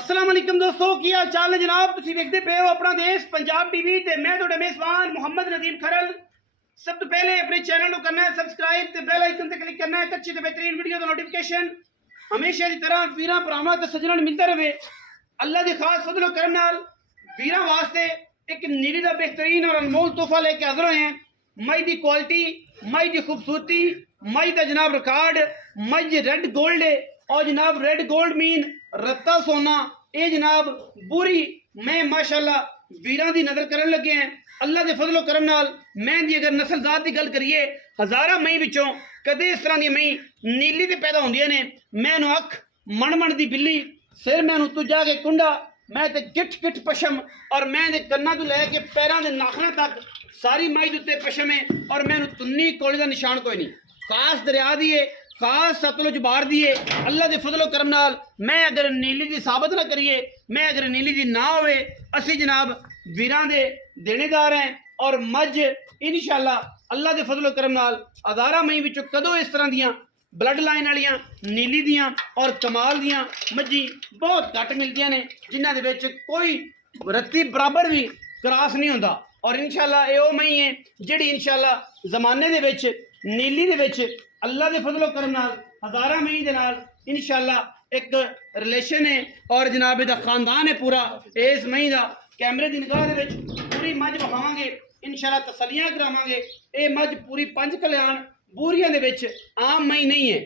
अस्सलाम वालेकुम दोस्तों, की हाल चाल है जनाब। तुसीं वेखदे पे हो अपना देश पंजाब टीवी ते मैं तुहाडा मेज़बान मुहम्मद नदीम खरल। सब तो पहले अपने चैनल को करना है सब्सक्राइब ते बेल आइकन ते क्लिक करना है। अच्छी ते बेहतरीन वीडियो का नोटिफिकेशन हमेशा की तरह वीरां भरावां ते सज्जनां नूं मिलता रहे। अल्लाह दी खास फजल व करम नाल वीरां वास्ते एक नीली दा बेहतरीन और अनमोल तोहफा लेके हाज़िर होए हैं। मई दी क्वालिटी, मई दी खूबसूरती, मई दा जनाब रिकॉर्ड, मई रेड गोल्ड है और जनाब रेड गोल्ड मीन रत्ता सोना। ये जनाब पूरी मैं माशाल्लाह वीरां दी नज़र करन लगे हैं। अल्लाह के फजलो करम नाल मैं दी अगर नस्ल जात की गल करिए, हज़ारा मई विचों कदे इस तरह दी मई नीली ते पैदा होंदियां ने। मैनू अख मण दी बिल्ली, सिर मैनू तू जाके कुंडा, मैं ते गिठ गिठ पशम और मैं दे कन्ना तो लैके पैरों के नाखना तक सारी मई उत्ते पशम है और मैनू तुन्नी कोली का निशान कोई नहीं। खास दरिया दी है, खास सतलुज बार दी है। अल्लाह के फजलो करम नाल मैं अगर नीली दी साबित ना करिए, मैं अगर नीली दी ना होवे, असी जनाब वीरां दे देनेदार हैं। और मज इंशाअल्लाह अल्लाह के फजलो करम नाल हज़ारा मई विचों कदों इस तरह दियां ब्लड लाइन वालियां नीली दियां और कमाल दियां मज्जी बहुत घट मिलदियां ने, जिन्हां दे विच कोई रत्ती बराबर भी क्रॉस नहीं होंदा। और इंशाअल्लाह ये वो मई है जिहड़ी इंशाअल्लाह ज़माने दे विच नीली दे विच अल्लाह के फजलो करम नाल हज़ारा मई दे नाल इंशाअल्लाह एक रिलेशन है और जनाब इहदा खानदान है पूरा। इस मई दा कैमरे की निगाह दे विच पूरी मज विखावांगे, इंशाअल्लाह तसलियां करावांगे। ये मज पूरी पंज कल्याण बूरियां दे विच आम मई नहीं है।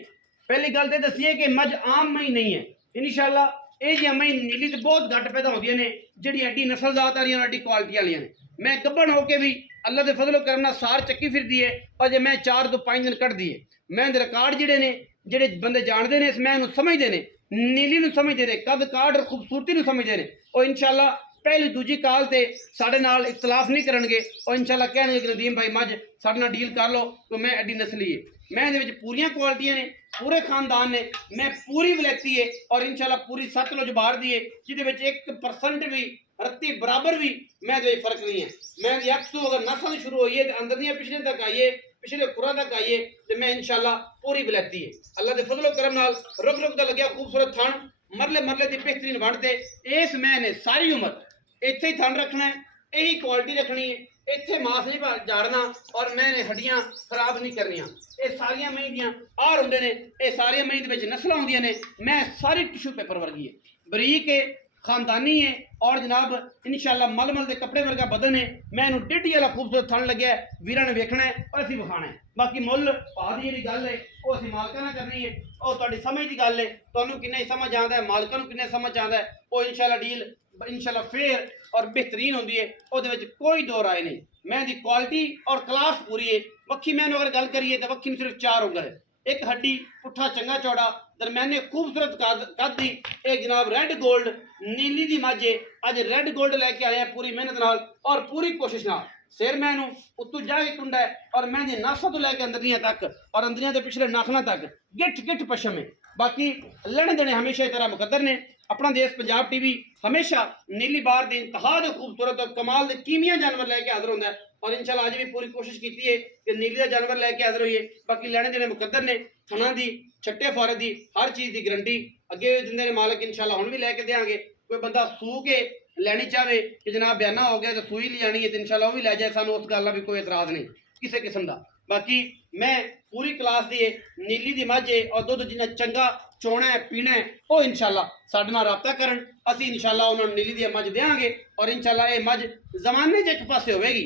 पहली गल तो दसीए कि मज आम मई नहीं है। इंशाअल्लाह ये जी मई नीली तो बहुत घट पैदा होंदियां ने, जिहड़ी एडी नस्लजात वाली एडी क्वालिटी वाली ने। मैं गब्बन होके भी अल्लाह के फजलो करम नाल सार चक्की फिरदी है और जे मैं 4 तो 5 दिन कटदी है। मैं रिकॉर्ड जिहड़े ने, जिहड़े बंदे जानते हैं इस मैं समझते हैं, नीली नूं समझते हैं, कद काठ और खूबसूरती नूं समझते हैं। और इंशाअल्लाह पहली दूजी काल ते साडे नाल इख्तलाफ नहीं करनगे और इंशाअल्लाह कहणगे कि नदीम भाई मज साडे नाल डील कर लो तो मैं एडी नस्ली है। मैं इहदे विच पूरियां क्वालिटियां ने, पूरे खानदान ने, मैं पूरी वलैती है और इंशाअल्लाह पूरी सतलुज बार दी है, जिहदे विच 1% भी रत्ती बराबर भी मैं फर्क नहीं है। मैं अख तो अगर नस्ल शुरू होई है तो अंदर दियां पिछले तक आइए, पिछले खुरा तक आइए तो मैं इंशाअल्लाह पूरी वलैती है। अल्लाह के फजलो करम नाल रुक रुक दा लग्या खूबसूरत थण, मरले मरले की बेहतरीन वंडते। इस मैंने सारी उम्र इत्थे ही थन रखना है, यही क्वालिटी रखनी है, इत्थे मास नहीं झाड़ना और मैंने हड्डियां खराब नहीं करनियां। ये सारिया मई दियां आर होंदे ने, ये सारिया मई दे विच नस्लां होंदियां ने। मैं सारी टिशू पेपर वर्गी है, बरीक है, खानदानी है और जनाब इंशाअल्लाह मलमल के कपड़े वर्गा बदन है। मैं इनू टेढ़ी वाला खूबसूरत थन लग्या है, वीरां ने वेखना है और असीं विखाना है। बाकी मुल भाव की जी गल है वो असीं मालकां नाल करनी है और तुहाडी समझ की गल है, तुहानूं किन्ना समझ आंदा है, मालकां नूं किन्ना समझ आंदा है। वो इंशाअल्लाह डील इंशाअल्लाह फेयर और बेहतरीन होंदी है, उहदे विच कोई दो राय नहीं। मैं दी क्वालिटी और क्लास पूरी है। वक्खी मैनूं अगर गल करिए तो वक्खी में सिर्फ 4 उंगल है, एक हड्डी, पुट्ठा चंगा चौड़ा, दरम्याने खूबसूरत कद दी। एक जनाब रेड गोल्ड नीली दी मज है। अज रेड गोल्ड लैके आए हैं पूरी मेहनत नाल और पूरी कोशिश नाल। सिर मैनू उत्तों जाके कुंडा है और मैं दी नासा तो लैके अंदरियां तक और अंदरियां के पिछले नाखना तक गिठ गिठ पशम है। बाकी लेने देने हमेशा तरह मुकद्दर ने। अपना देश पंजाब टीवी हमेशा नीली बार के इंतहा दे खूबसूरत और कमाल के कीमिया जानवर लैके हाजिर होंदा है और इंशाअल्लाह अज भी पूरी कोशिश की है कि नीली का जानवर लैके हाजिर होइए। बाकी लेने देने मुकद्दर ने, थना दी, छट्टे फारे की, हर चीज़ की गारंटी अगे दिंदे ने मालक। इंशाअल्लाह हुण भी लैके देंगे। कोई बंदा सू के लैनी चाहे कि जनाब बयाना हो गया तो सूई ले जानी है तो इंशाअल्लाह वो भी लै जाए, सानू उस गल का भी कोई एतराज़ नहीं किसी किस्म का। बाकी मैं पूरी क्लास दी नीली दी मज है और दुध जिन्ना चंगा चोना है पीना है वो इंशाअल्लाह साडे नाल राबता करन, असीं इंशाअल्लाह उन्होंने नीली दी मज देंगे और इंशाअल्लाह ये मज जमाने च एक पासे होगी,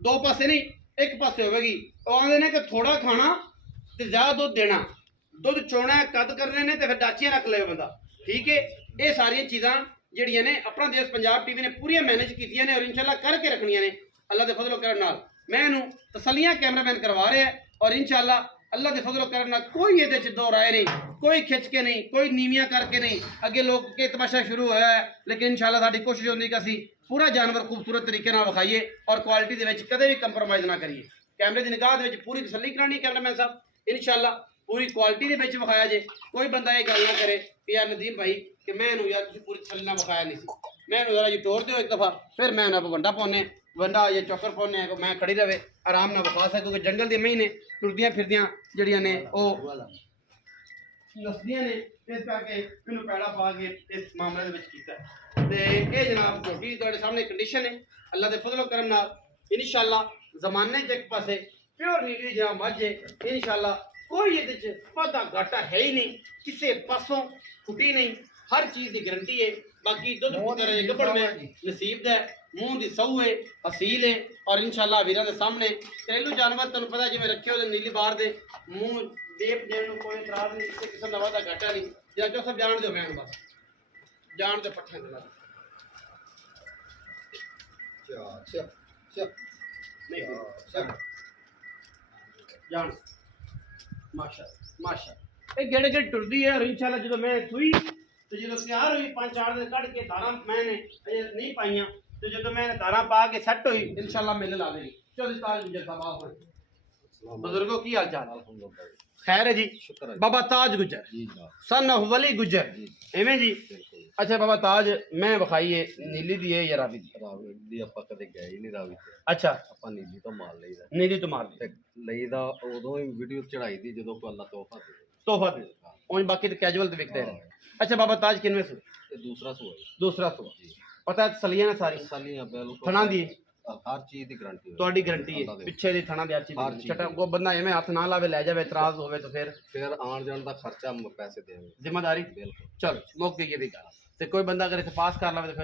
दो पासे नहीं एक पासे होगी। वो आंदे ने कि थोड़ा खाना तो ज़्यादा दुध देना, दुध चोना है कद करने ने तो फिर डाचियां रख ले बंदा, ठीक है। ये सारिया चीज़ां जिहड़ियां ने अपना देश पंजाब टीवी ने पूरी मैनेज कीतियां ने और इंशाअल्लाह करके रखनियां ने अल्लाह के फजलो करम नाल। मैं इनू तसलियां कैमरामैन करवा रहे हैं और इंशाअल्लाह अल्लाह के फजलो करम नाल कोई ये दो राय नहीं, कोई खिंच के नहीं, कोई नीवियां करके नहीं। अगे लोग के तमाशा शुरू होया है लेकिन इंशाअल्लाह साडी कोशिश होंदी कि असीं पूरा जानवर खूबसूरत तरीके नाल विखाइए और क्वालिटी दे विच कदे भी कंप्रोमाइज़ ना करिए। कैमरे की निगाह दे विच पूरी तसल्ली करानी कैमरामैन साहब। इंशाअल्लाह पूरी क्वालिटी दे विच विखाया जे। कोई बंदा ये गल ना करे कि यार नदीम भाई कि मैं यार तुसीं पूरी तसल्ली नाल विखाया नहीं सी, मैं जरा जी टोर दो एक दफ़ा, फिर मैं आप वंडा पाने वंडा ये चौकर पाने मैं खड़ी रहे आराम ना विखा सके, क्योंकि जंगल के महीने टुरदियां फिरदियां जड़ियां ने ਨਸਦੀਆਂ ਨੇ, ਇਸ ਕਰਕੇ ਮੈਨੂੰ ਪੈੜਾ ਪਾ ਕੇ ਇਸ ਮਾਮਲੇ ਦੇ ਵਿੱਚ ਕੀਤਾ। ਤੇ ਇਹ ਜਨਾਬ ਝੋਟੀ ਤੁਹਾਡੇ ਸਾਹਮਣੇ ਕੰਡੀਸ਼ਨ ਹੈ, ਅੱਲਾ ਦੇ ਫਜ਼ਲ ਕਰਮ ਨਾਲ ਇਨਸ਼ਾਅੱਲਾ ਜ਼ਮਾਨੇ 'ਚ ਇੱਕ ਪਾਸੇ ਪਿਓਰ ਨੀਲੀ ਜਨਾਬ ਮੱਝ ਹੈ ਇਨਸ਼ਾਅੱਲਾ। ਕੋਈ ਇਹਦੇ 'ਚ ਵਾਧਾ ਘਾਟਾ ਹੈ ਹੀ ਨਹੀਂ, ਕਿਸੇ ਪਾਸੋਂ ਫੁੱਟੀ ਨਹੀਂ, ਹਰ ਚੀਜ਼ ਦੀ ਗਰੰਟੀ ਹੈ। ਬਾਕੀ ਦੁੱਧ ਪੁੱਤਰ ਹੈ ਗੱਬੜ में नसीब ਦਾ ਮੂੰਹ ਦੀ ਸਹੂ ਹੈ, ਅਸੀਲ ਹੈ ਔਰ ਇਨਸ਼ਾਅੱਲਾ ਵੀਰਾਂ ਦੇ ਸਾਹਮਣੇ ਘਰੇਲੂ ਜਾਨਵਰ ਤੁਹਾਨੂੰ ਪਤਾ ਜਿਵੇਂ ਰੱਖੇ ਉਹਦੇ ਨੀਲੀ ਬਾਰ ਦੇ ਮੂੰਹ ਦੇਪ ਦੇਣ ਨੂੰ ਕੋਈ ਇਤਰਾਜ਼ ਨਹੀਂ, ਕਿਸੇ ਕਿਸਮ ਦਾ ਵਾਧਾ ਘਾਟਾ ਨਹੀਂ। ਜਾਂ ਜੋ ਸਭ ਜਾਣ ਦਿਓ ਮੈਂ ਬਸ ਜਾਣ ਦੇ ਪੱਠਿਆਂ ਦੇ ਨਾਲ ਜਾਣ ਮਾਸ਼ਾ ਮਾਸ਼ਾ ਇਹ ਗੇੜੇ ਗੇੜੇ ਟੁਰਦੀ ਹੈ। ਔਰ ਇਨਸ਼ਾਅੱਲਾ ਜਦੋਂ ਮੈਂ ਸੂਈ ਤੇ ਜਦੋਂ ਤਿਆਰ ਹੋਈ 5-4 ਦਿਨ ਕੱਢ ਕੇ ਧਾਰਾਂ ਮੈंने ਅਜੇ ਨਹੀਂ ਪਾਈਆਂ ਤੇ ਜਦੋਂ ਮੈਂ ਧਾਰਾਂ ਪਾ ਕੇ ਸੈੱਟ ਹੋਈ ਇਨਸ਼ਾਅੱਲਾ ਮਿਲ ਲਾ ਦੇਗੀ। ਚਲੋ ਤਾਜ ਗੁਜਰ ਸਾਹਿਬ ਆਪ बुजुर्गों की हाल चाल खैर है जी। बाबा ताज गुजर सन ऑफ वली गुजर एवें जी। अच्छा बाबा ताज मैं विखाई है नीली दी है या रावी दी? ਰਾਵੀ ਦੀ ਆਪਾਂ ਕਦੇ ਗਏ ਹੀ ਨਹੀਂ ਰਾਵੀ ਤੇ अच्छा ਆਪਾਂ ਨੀਲੀ ਤੋਂ ਮਾਲ ਲਈਦਾ नीली तो मार ਤੇ ਲਈਦਾ ਉਦੋਂ ਹੀ ਵੀਡੀਓ ਚੜਾਈ ਦੀ ਜਦੋਂ ਕੋਈ ਅੱਲਾ ਤੋਹਫਾ ਦੇ तोहफा दे और बाकी तो कैजुअल तो विकते हैं। अच्छा बाबा ताज किनवे सू? ਤੇ ਦੂਸਰਾ ਸੂਆ दूसरा सू पता है सलियां ने सारी ਸਾਲੀਆਂ ਬਿਲਕੁਲ थना दी ਹਰ ਚੀਜ਼ ਦੀ ਗਾਰੰਟੀ ਤੁਹਾਡੀ ਗਰੰਟੀ ਹੈ ਪਿੱਛੇ ਦੀ ਥਣਾ ਦੇ ਹਰ ਚੀਜ਼ ਛਟਾ ਕੋ ਬੰਦਾ ਐਵੇਂ ਹੱਥ ਨਾ ਲਾਵੇ ਲੈ ਜਾਵੇ ਇਤਰਾਜ਼ ਹੋਵੇ ਤਾਂ ਫਿਰ ਆਉਣ ਜਾਣ ਦਾ ਖਰਚਾ ਪੈਸੇ ਦੇਵਾਂਗੇ ਜ਼ਿੰਮੇਵਾਰੀ ਬਿਲਕੁਲ। ਚਲੋ ਮੁੱਕ ਗਈ ਇਹ ਵੀ ਗੱਲ ਤੇ ਕੋਈ ਬੰਦਾ ਅਗਰ ਇੱਥੇ ਪਾਸ ਕਰ ਲਵੇ ਤਾਂ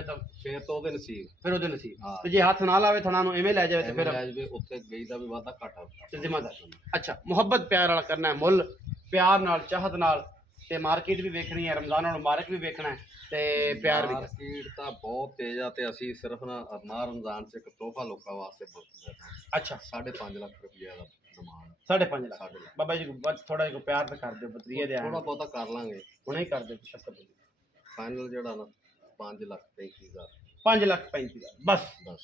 ਫਿਰ ਤਾਂ ਉਹਦੇ ਨਸੀਬ ਫਿਰ ਉਹਦੇ ਨਸੀਬ ਹਾਂ। ਤੇ ਜੇ ਹੱਥ ਨਾ ਲਾਵੇ ਥਣਾ ਨੂੰ ਐਵੇਂ ਲੈ ਜਾਵੇ ਤੇ ਫਿਰ ਲੈ ਜਾਵੇ ਉੱਥੇ ਗਈ ਦਾ ਵੀ ਵਾਧਾ ਘਾਟਾ ਤੇ ਜ਼ਿੰਮੇਵਾਰੀ। ਅੱਛਾ ਮੁਹੱਬਤ ਪਿਆਰ ਵਾਲਾ ਕਰਨਾ ਹੈ ਮੁੱਲ ਪਿਆਰ ਨਾਲ ਚਾਹਤ ਨਾਲ ਤੇ ਮਾਰਕੀਟ ਵੀ ਵੇਖਣੀ ਹੈ ਰਮਜ਼ਾਨ ਨਾਲ ਮੁਬਾਰਕ ਵੀ ਵੇਖਣਾ ਹੈ ਤੇ ਪਿਆਰ ਵੀ ਮਾਰਕੀਟ ਤਾਂ ਬਹੁਤ ਤੇਜ਼ ਆ ਤੇ ਅਸੀਂ ਸਿਰਫ ਨਾ ਰਮਜ਼ਾਨ ਚ ਇੱਕ ਤੋਹਫਾ ਲੋਕਾਂ ਵਾਸਤੇ ਬੁੱਕ ਅੱਛਾ 5.5 ਲੱਖ ਰੁਪਏ ਦਾ ਡਿਮਾਂਡ 5.5 ਲੱਖ ਬਾਬਾ ਜੀ ਥੋੜਾ ਜਿਹਾ ਪਿਆਰ ਤੇ ਕਰ ਦਿਓ ਬਤਰੀਏ ਦੇ ਥੋੜਾ ਬਹੁਤਾ ਕਰ ਲਾਂਗੇ ਹੁਣੇ ਹੀ ਕਰ ਦਿਓ ਸ਼ਕਰ ਫਾਈਨਲ ਜਿਹੜਾ ਨਾ 5,35,000 5,35,000 ਬਸ ਬਸ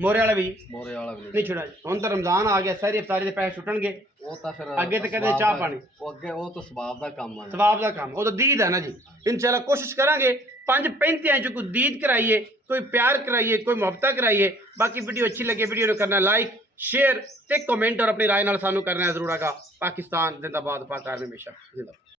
ਮੋਰੇ ਵਾਲਾ ਵੀ ਮੋਰੇ ਵਾਲਾ ਵੀ ਨਹੀਂ ਛੁੜਾ ਹੁਣ ਤਾਂ ਰਮਜ਼ਾਨ ਆ ਗਿਆ ਸਾਰੀ ਇਫਤਾਰੀ ਦੇ ਪੈਸੇ ਛੁੱਟਣਗੇ ਉਹ ਤਾਂ ਫਿਰ ਅੱਗੇ ਤੇ ਕਦੇ ਚਾਹ ਪਾਣੀ ਉਹ ਅੱਗੇ ਉਹ ਤਾਂ ਸਵਾਬ ਦਾ ਕੰਮ ਆ ਸਵਾਬ ਦਾ ਕੰਮ ਉਹ ਤਾਂ ਦੀਦ ਹੈ ਨਾ ਜੀ। ਇਨਸ਼ਾਅੱਲਾ ਕੋਸ਼ਿਸ਼ ਕਰਾਂਗੇ 5:35 ਚ ਕੋਈ ਦੀਦ कराइए कोई प्यार कराइए कोई मुहब्बत कराइए। बाकी वीडियो अच्छी लगे वीडियो को करना लाइक शेयर ते कमेंट और अपनी राय नाल सानू करना जरूर आगा। पाकिस्तान जिंदाबाद पाक आर्मी हमेशा जिंदाबाद।